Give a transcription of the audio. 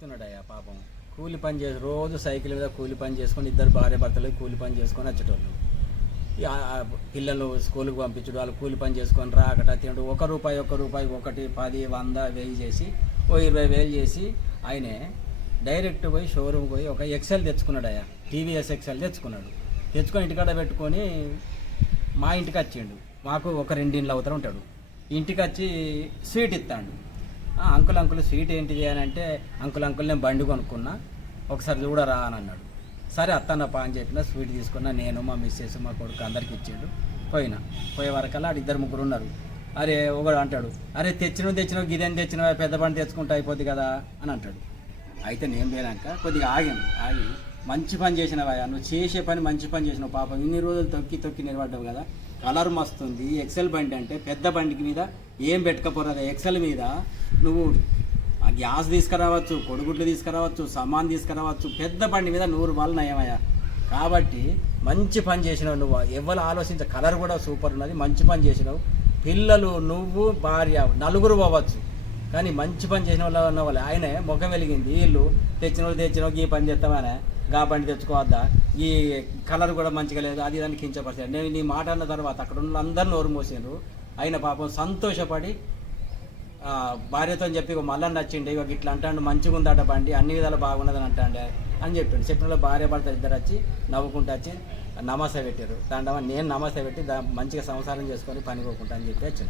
చెప్తున్నాడయ్యా పాపం. కూలి పని చేసి రోజు సైకిల్ మీద కూలి పని చేసుకొని ఇద్దరు భార్య భర్తలు కూలి పని చేసుకొని వచ్చేటోళ్ళు. పిల్లలు స్కూల్కి పంపించడు, వాళ్ళు కూలి పని చేసుకొని రాకట తినడు. ఒక్క రూపాయి 1, 10, 100, 1000 చేసి 20,000 చేసి ఆయనే డైరెక్ట్ పోయి షోరూమ్ పోయి ఒక ఎక్సెల్ తెచ్చుకున్నాడయ్యా. టీవీఎస్ ఎక్సెల్ తెచ్చుకొని ఇంటికాడ పెట్టుకొని మా ఇంటికి వచ్చిండు. మాకు ఒక 2 ఇండ్ల అవతల ఉంటాడు. ఇంటికి వచ్చి స్వీట్ ఇస్తాడు. అంకుల్ స్వీట్ ఏంటిది అని అంటే, అంకుల్ నేను బండి కొనుక్కున్నా, ఒకసారి చూడరా అని అన్నాడు. సరే అత్తన్నప్ప అని చెప్పిన స్వీట్ తీసుకున్నా. నేను మా మిస్సెస్ మా కొడుకు అందరికి ఇచ్చిండు. పోయే వరకల్లా 2-3 ఉన్నారు. అరే ఒకడు అంటాడు, అరే తెచ్చినావు గిదేం తెచ్చినావు, పెద్ద బండి తెచ్చుకుంటే అయిపోద్ది కదా అని అంటాడు. అయితే నేను పోయినాక కొద్దిగా ఆగి మంచి పని చేసినవా, నువ్వు చేసే పని మంచి పని చేసినావు. పాపం ఇన్ని రోజులు తొక్కి నిలబడ్డావు కదా, కలర్ మస్తుంది. ఎక్సెల్ బండి అంటే పెద్ద బండికి మీద ఏం పెట్టకపోరాదా, ఎక్సెల్ మీద నువ్వు గ్యాస్ తీసుకురావచ్చు, కొడుగుడ్లు తీసుకురావచ్చు, సామాన్ తీసుకురావచ్చు. పెద్ద బండి మీద 100 వాళ్ళు నయమయ్యా. కాబట్టి మంచి పని చేసినావు నువ్వు. ఎవరు ఆలోచించ, కలర్ కూడా సూపర్ ఉన్నది, మంచి పని చేసినావు. పిల్లలు, నువ్వు, భార్య, 4 పోవచ్చు. కానీ మంచి పని చేసిన వాళ్ళు ఉన్న వాళ్ళు ఆయనే ముఖం వెలిగింది. వీళ్ళు తెచ్చినవు ఈ పని చేస్తామనే, గా బండి తెచ్చుకోవద్దా, ఈ కలర్ కూడా మంచిగా లేదు, అది దాన్ని కించపరిచాడు. నేను నీ మాట అన్న తర్వాత అక్కడ ఉన్న అందరిని నోరు మోసారు. ఆయన పాపం సంతోషపడి భార్యతో చెప్పి మళ్ళీ నచ్చిండే, ఇట్లా అంటాడు, మంచిగా ఉందట బండి, అన్ని విధాలు బాగున్నదని అంటాండే అని చెప్పాడు. చెప్పిన భార్య భర్త ఇద్దరు వచ్చి నవ్వుకుంటూ వచ్చి నమస్తే పెట్టారు. దాంట్లో నేను నమస్తే పెట్టి మంచిగా సంసారం చేసుకొని పని పోకుంటా అని చెప్పి వచ్చిన.